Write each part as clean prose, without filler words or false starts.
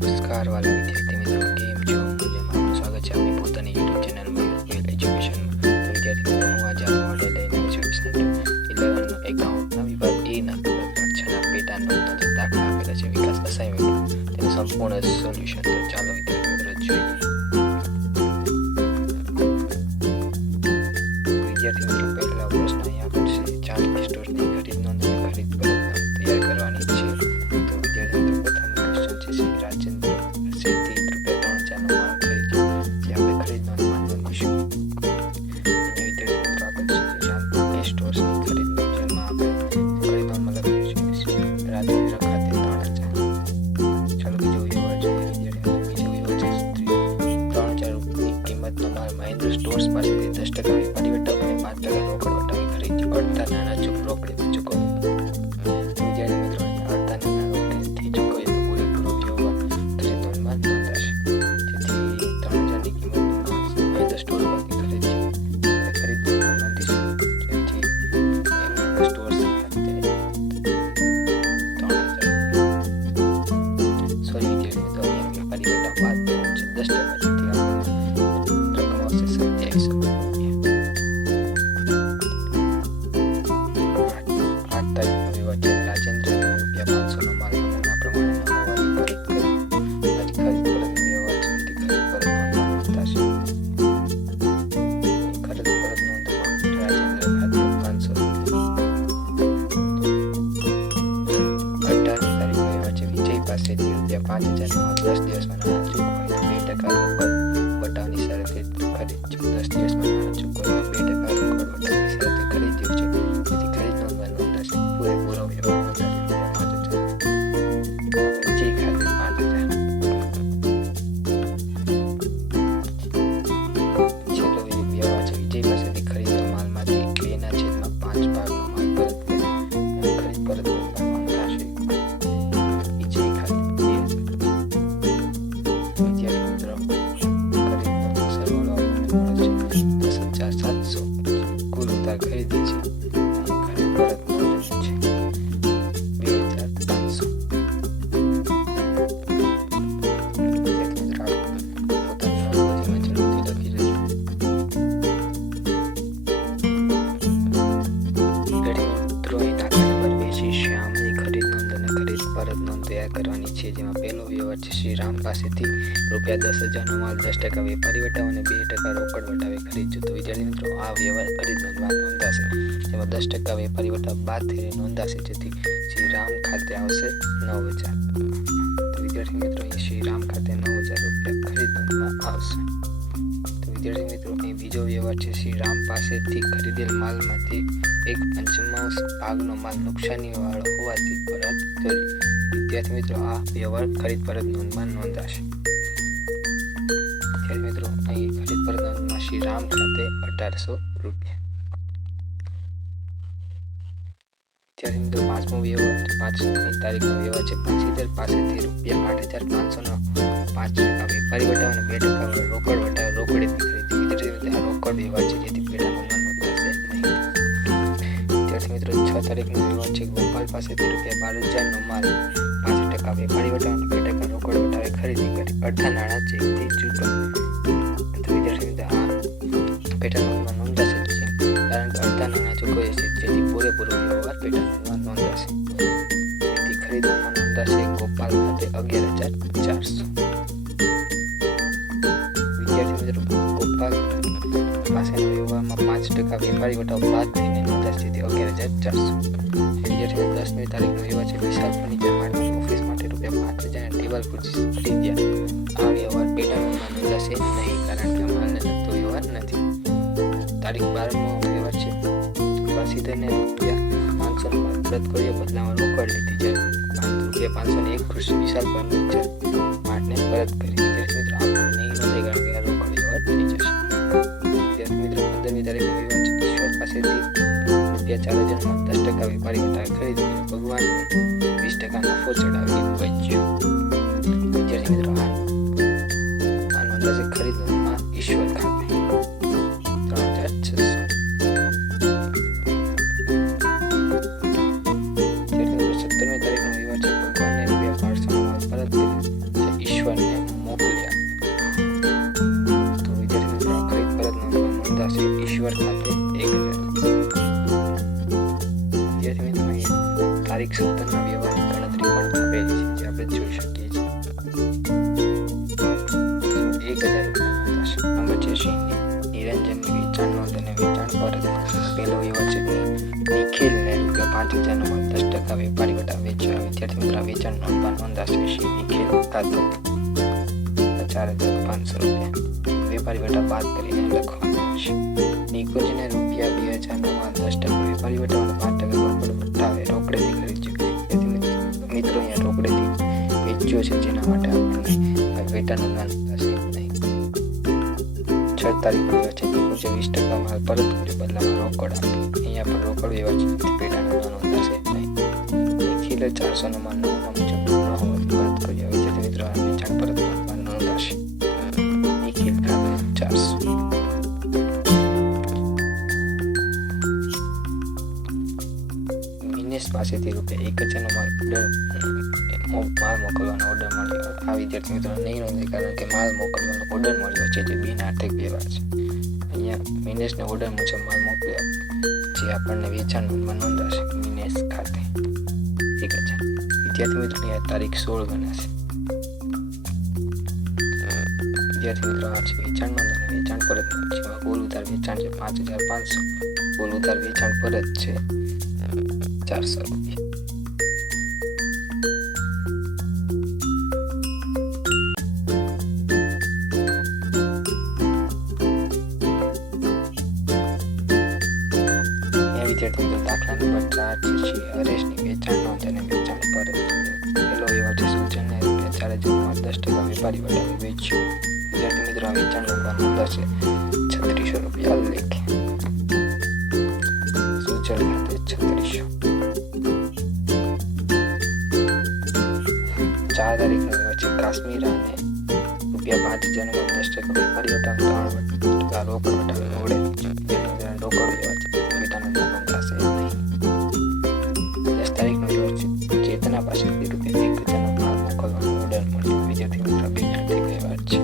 નમસ્કાર વાલા વિદ્યાર્થી મિત્રો, કેમ છો? મજામાં? આપનું સ્વાગત છે આપણી પોતાની YouTube ચેનલ મયુર એજ્યુકેશનમાં. તો વિદ્યાર્થી મિત્રો, હું આજે આપના માટે લઈને આવ્યો છું 11નો એકાઉન્ટના વિભાગ એના પ્રકાર 6ના પેટા 9ના જે દાખલા આપેલા છે વિકાસ અસાઇનમેન્ટ, તેનું સંપૂર્ણ સોલ્યુશન. તો ચાલો વિદ્યાર્થી મિત્રો જોઈએ. વિદ્યાર્થી મિત્રો, પહેલા પ્રશ્ન અહીંયા આપેલ છે, ચાંદની સ્ટોર્સની ખરીદ નોંધ અને ખરીદ પરત નોંધ તૈયાર કરવાની છે. તો વિદ્યાર્થી મિત્રો, પ્રથમ ક્વેશ્ચન છે, શ્રી રાજેન્દ્ર શેઠથી ₹3000નો માલ ખરીદ્યો, જે આપણે ખરીદ નોંધમાં નોંધીશું. વિદ્યાર્થી મિત્રો, આપેલ છે ચાંદની સ્ટોર્સની ખરીદ નોંધ, જેમાં આપણે ખરીદ નોંધમાં લખ્યું છે રાજેન્દ્ર ખાતે 3000. ચાલો બીજો વ્યવહાર જોઈએ. વિદ્યાર્થી મિત્રો, બીજો વ્યવહાર છે, ₹3000ની કિંમતનો માલ મહેન્દ્ર સ્ટોર્સ પાસેથી 10% વેપારી વટાવ અને 5% રોકડ વટાવે ખરીદ્યો. અડધા નાના ચૂક રોકડેથી ચૂકવ્યું. વિદ્યાર્થી મિત્રો, અડધા નાના રોકડેથી ચૂકવીએ તો પૂરેપૂરો વ્યવહાર ખરીદ નોંધમાં નોંધાશે. જેથી 3000ની કિંમતનો માલ મહેન્દ્ર સ્ટોર્સ પરથી ખરીદ્યો અને ખરીદ નોંધમાં નોંધીશું. જેથી મહેન્દ્ર સ્ટોર્સ ખાતે 3000. સોરી વિદ્યાર્થી મિત્રો, અહીંયા વેપારી વટાવ 5% છે, 10%. જેથી આપણને રકમ આવશે 2700. ₹500નો માલ નમૂના પ્રમાણે ન હોવાથી ખરીદ કરી. ખરીદ પરતનો વ્યવહાર છે, જેથી ખરીદ પરત નોંધમાં નોંધાશે. ખરીદ પરત નોંધમાં રાજેન્દ્ર ખાતે ₹500. 18મી તારીખનો વ્યવહાર છે, વિજય પાસેથી ₹5000નો 10 દિવસમાં નાણાં ચૂકવાય તો 2% રોકડ વટાવની શરતે ખરીદ્યો. 10 દિવસમાં નાણાં ચૂકવાય તો 2% રોકડ વટાવની શરતે ખરીદ્યો છે, જેથી ખરીદ નોંધમાં નોંધાશે. પૂરેપૂરો વ્યવહાર નોંધાશે. ખરીદી છે અને ખરીદ પરત નોંધણી છે 2500. પોતાની ઝડપથી લખી લેજો. મિત્રો, અહીં દાખલા નંબર 2 છે, શ્યામની ખરીદ નોંધ અને ખરીદ પરત નોંધ તૈયાર કરવાની છે. જેમાં પહેલો વ્યવહાર છે, શ્રી રામ પાસેથી ₹10,000નો માલ 10% વેપારી વટાવ અને 2% રોકડ વટાવે ખરીદ્યો. તો વિદ્યાર્થી મિત્રો, આ વ્યવહાર ખરીદ નોંધમાં નોંધાશે. જેમાં 10% વેપારી વટાવ બાદ થઈને નોંધાશે, જેથી શ્રી રામ ખાતે આવશે 9000. તો વિદ્યાર્થી મિત્રો, અહીં શ્રી રામ ખાતે ₹9000 ખરીદ નોંધમાં આવશે. તો વિદ્યાર્થી મિત્રો, અહીં બીજો વ્યવહાર છે, શ્રી રામ પાસેથી ખરીદેલ માલમાંથી 1/5 ભાગનો માલ નુકસાનીવાળો હોવાથી પરત કર્યો. વિદ્યાર્થી મિત્રો, આ વ્યવહાર ખરીદ પરત નોંધમાં નોંધાશે. વિદ્યાર્થી મિત્રો, અહીં ખરીદ પરત નોંધમાં શ્રી રામ ખાતે ₹1800. વિદ્યાર્થી મિત્રો, પાંચમો વ્યવહાર 5મી તારીખનો વ્યવહાર છે, પાસીદર પાસેથી ₹8,500નો 5% વેપારી વટાવ અને 2% રોકડ વટાવ રોકડેથી ખરીદી. વિદ્યાર્થી મિત્રો, આ રોકડ વ્યવહાર છે, જેથી પેટા નોંધમાં નોંધાશે નહીં. વિદ્યાર્થી મિત્રો, 6 તારીખનો વ્યવહાર છે, ગોપાલ પાસેથી ₹12,000નો માલ 5% વેપારી વટાવ અને 2% રોકડ વટાવે ખરીદી કરી. અડધા નાણાં ચેકથી ચૂકવ્યું. તો વિદ્યાર્થી મિત્રો, આ પેટા નોંધમાં નોંધાશે, કારણ કે અડધા નાણાં ચૂકવે છે, જેથી પૂરેપૂરો વ્યવહાર પેટા નોંધમાં નોંધાશે. જેથી ખરીદ નોંધમાં નોંધાશે ગોપાલ ખાતે 11,400. વિદ્યાર્થી મિત્રો, ગોપાલ પાસેના વ્યવહારમાં 5% વેપારી વટાવ બાદ થઈને નોંધાશે, જેથી 11,400. વિદ્યાર્થી મિત્રો, 10મી તારીખનો વ્યવહાર છે, વિશાલ ફર્નિચર માર્ટની ઓફિસ માટે ₹5,000 ટેબલ ખુરશી ખરીદ્યા. આ વ્યવહાર પેટા નોંધમાં નોંધાશે નહીં, કારણ કે માલને લગતો વ્યવહાર નથી. તારીખ 12મો વ્યવહાર છે, પાસીદરને ₹500નો માલ પરત કર્યો, બદલામાં રોકડ લીધી. જ્યારે ₹500ની એક ખુરશી વિશાલ ફર્નિચર માર્ટને પરત કરી. વિદ્યાર્થી મિત્રો, આ પણ નહીં નોંધે, કારણ કે આ રોકડ વ્યવહાર થઈ જશે. વિદ્યાર્થી મિત્રો, 15મી તારીખનો વ્યવહાર છે, ઈશ્વર પાસેથી ₹4,000નો 10% વેપારી વટાવે ખરીદી કરી. ભગવાનને 20% નફો ચડાવી વચ્યો. વિદ્યાર્થી મિત્રો, આ નોંધાશે ખરીદ નોંધમાં ઈશ્વર ખાતે 3,600. આપણને મોકલી આપ્યો. તો વિદ્યાર્થી મિત્રો ખરીદ પરત નોંધાશે ઈશ્વર ખાતે 1000. વિદ્યાર્થી મિત્રો તારીખ 17ના વ્યવહારની ગણતરી પણ આપેલી છે, જે આપણે જોઈ શકીએ છીએ. 1000 રૂપિયા નોંધાશે. નંબર છે નિરંજનની વેચાણ નોંધ અને વેચાણ પરત. પહેલો વ્યવહાર છે નિખિલને ₹5000 નો 10% વેપારી વટા વેચ્યો. વિદ્યાર્થી મિત્રો વેચાણ નોંધમાં નોંધાશે શ્રી નિખિલ ખાતે 4500 રૂપિયા વેપારી વટા બાદ કરીને લખવાનું છે. નિકુંજને ₹2000 નો 10% વેપારી વટા અને 5% રોકડ વટાવે રોકડેથી ખરીદ્યો. મિત્રો અહીંયા રોકડેથી વેચ્યો છે, જેના માટે આપણને વેચાણ નોંધમાં નોંધાશે નહીં. 6 તારીખનો વ્યવહાર છે નિકુંજે 20% માલ પરત કર્યો, બદલામાં રોકડ આપી. અહીંયા પણ રોકડ વ્યવહાર છે, પેટા નોંધમાં નોંધાશે નહીં. નિખિલે 400 નો માલ નમૂના મુજબ ન હોવાથી પરત કર્યો. વિદ્યાર્થી મિત્રો વેચાણ પરત નોંધમાં નોંધાશે. નિખિલ ખાતે 400. મિનેશ પાસેથી ₹1000 નો માલ મોકલવાનો ઓર્ડર મળ્યો. આ વિદ્યાર્થી મિત્રો નહીં નોંધે, કારણ કે માલ મોકલવાનો ઓર્ડર મળ્યો છે, જે બિનઆર્થિક વ્યવહાર છે. અહીંયા મિનેશને ઓર્ડર મુજબ માલ મોકલ્યો, જે આપણને વેચાણ નોંધમાં નોંધાશે મિનેશ ખાતે 1000. વિદ્યાર્થી મિત્રો તારીખ 16 ગણાશે. વિદ્યાર્થી મિત્રો આ છે વેચાણ નોંધ અને વેચાણ પરત. જેમાં કુલ ઉધાર વેચાણ છે 5500, કુલ ઉધાર વેચાણ પરત છે 400 રૂપિયા. વિદ્યાર્થી મિત્રો દાખલા નંબર 4 છે હરેશની વેચાણ નોંધ અને વેચાણ પરત. પહેલો વ્યવહાર છે સૂચનને ₹4000 10% વેપારી વટાવે વેચ્યું. વિદ્યાર્થી મિત્રો આ વેચાણ નોંધમાં નોંધાશે 3600 રૂપિયા લેખે. સૂચન ખાતે 3600. 4 તારીખનો વ્યવહાર છે કાશ્મીરાને ₹5000 નો 10% વેપારી વટાવે 3% રોકડ વટાવે મોડે. રોકડ વ્યવહાર છે પેટા નોંધમાં નોંધાશે નહીં. 10 તારીખનો વ્યવહાર છે ચેતના પાસેથી ₹1000 નો માલ મોકલવાનો ઓર્ડર મળ્યો. વિદ્યાર્થી મિત્રો બિનઆર્થિક વ્યવહાર છે.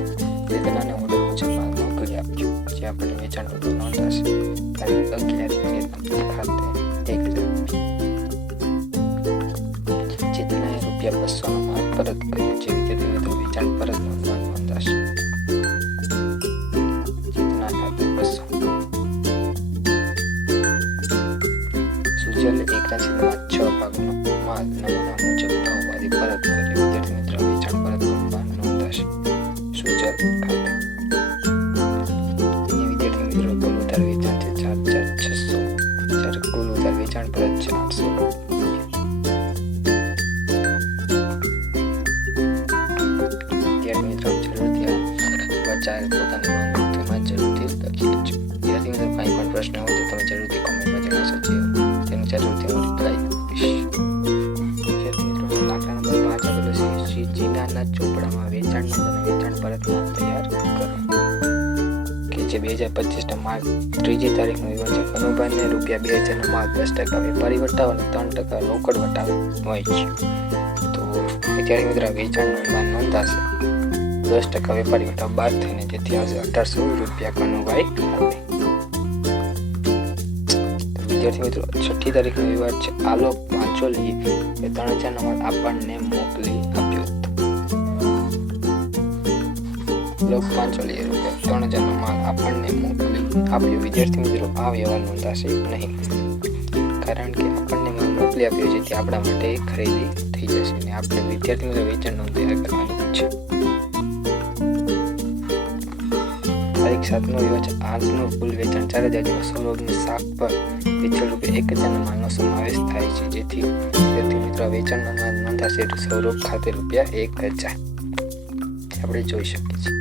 ચેતનાને ઓર્ડર મુજબ માલ મોકલી આપ્યો, જે આપણને વેચાણ ઓર્ડર નોંધાશે તારીખ 11 ચેતના ખાતે 1000 રૂપિયા. ચેતનાએ ₹200 નો માલ પરત કર્યો, જે વિદ્યાર્થી મિત્રો વેચાણ પરત નોંધમાં નોંધાશે ચેતના ખાતે 200. સુજલે 1/6 ભાગનો માલ નમૂના મુજબ ન હોવાથી પરત કર્યો. વિદ્યાર્થી મિત્રો વેચાણ પરત નોંધમાં નોંધાશે સુજલ ખાતે. વિદ્યાર્થી મિત્રો કુલ ઉધાર વેચાણ છે 4600, જ્યારે કુલ ઉધાર વેચાણ પરત છે 800. વિદ્યાર્થી મિત્રો જરૂરિયાત બચાવે પોતાની નોંધમાં જરૂરથી લખી લેજો. વિદ્યાર્થી મિત્રો કંઈ પણ પ્રશ્ન હોય તો તમે જરૂરથી કોમેન્ટમાં જણાવશો, તેની જરૂરથી હું રિપ્લાય આપીશ. વિદ્યાર્થી મિત્રો દાખલા નંબર 5 આપેલો છે શ્રી જીનાના ચોપડામાં વેચાણ નોંધ અને વેચાણ પરત નોંધ તૈયાર કરો, કે જે 2025 માર્ચ 3જી તારીખનો વ્યવહાર છે. કનુભાઈને ₹2000 નો માલ 10% વેપારી વટાવ અને 3% રોકડ વટાવ વાંચ્યું. તો વિદ્યાર્થી મિત્રો વેચાણ નોંધમાં નોંધાશે 10% વેપારી વટાવ બાદ થઈને, જેથી આવશે 1800 રૂપિયા કનુભાઈ ખાતે. વિદ્યાર્થી મિત્રો 6ઠી તારીખનો વ્યવહાર છે આલોક પાંચોલીએ 3000 નો માલ આપણને મોકલી આપ્યો. આલોક પાંચોલીએ ₹3000 નો માલ આપણને મોકલી આપ્યો. વિદ્યાર્થી મિત્રો આ વ્યવહાર નોંધાશે નહીં, કારણ કે આપણને માલ મોકલી આપ્યો છે, તે આપણા માટે ખરીદી થઈ જશે અને આપણે વિદ્યાર્થી મિત્રો વેચાણ નોંધ તૈયાર કરવાની છે. તારીખ 7નો વ્યવહાર છે આજનું કુલ વેચાણ 4000, જેમાં સૌરભની શાક પર વેચેલ ₹1000 નો માલનો સમાવેશ થાય છે, જેથી વિદ્યાર્થી મિત્રો વેચાણ નોંધાશે સૌરભ ખાતે ₹1000. આપણે જોઈ શકીએ છીએ.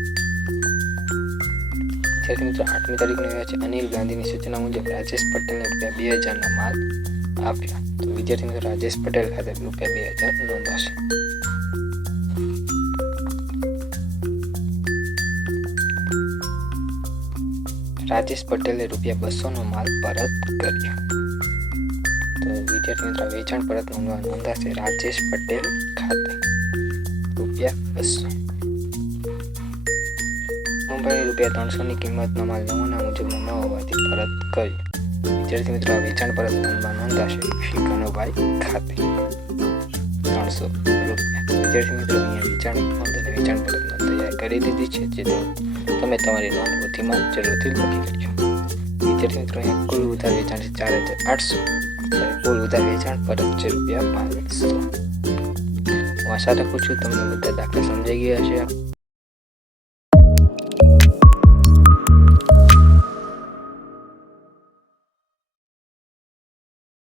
વિદ્યાર્થી મિત્રો 8મી તારીખનો વ્યવહાર છે અનિલ ગાંધીની સૂચના મુજબ રાજેશ પટેલને ₹2000 નો માલ આપ્યો. તો વિદ્યાર્થી મિત્રો રાજેશ પટેલ ખાતે ₹2000 નોંધાશે. રાજેશ પટેલે ₹200 નો માલ પરત કર્યો. તો વિદ્યાર્થી મિત્રો વેચાણ પરત નોંધાશે રાજેશ પટેલ ખાતે ₹200. કંપની ₹300ની કિંમતનો માલ નમૂના મુજબનો ન હોવાથી પરત કર્યો. વિદ્યાર્થી મિત્રો, આ વેચાણ પરત નોંધમાં નોંધાશે શિકનુભાઈ ખાતે. ₹300. વિદ્યાર્થી મિત્રો, અહીંયા વેચાણ નોંધ અને વેચાણ પરત નોંધ તૈયાર કરી દીધી છે, જે તમે તમારી નોંધ બુદ્ધિમાં જરૂરથી લખી લેજો. વિદ્યાર્થી મિત્રો, અહીંયા કુલ ઉધાર વેચાણ છે 4,800. કુલ ઉધાર વેચાણ પરત છે ₹500. હું આશા રાખું છું તમને બધા દાખલા સમજાઈ ગયા હશે.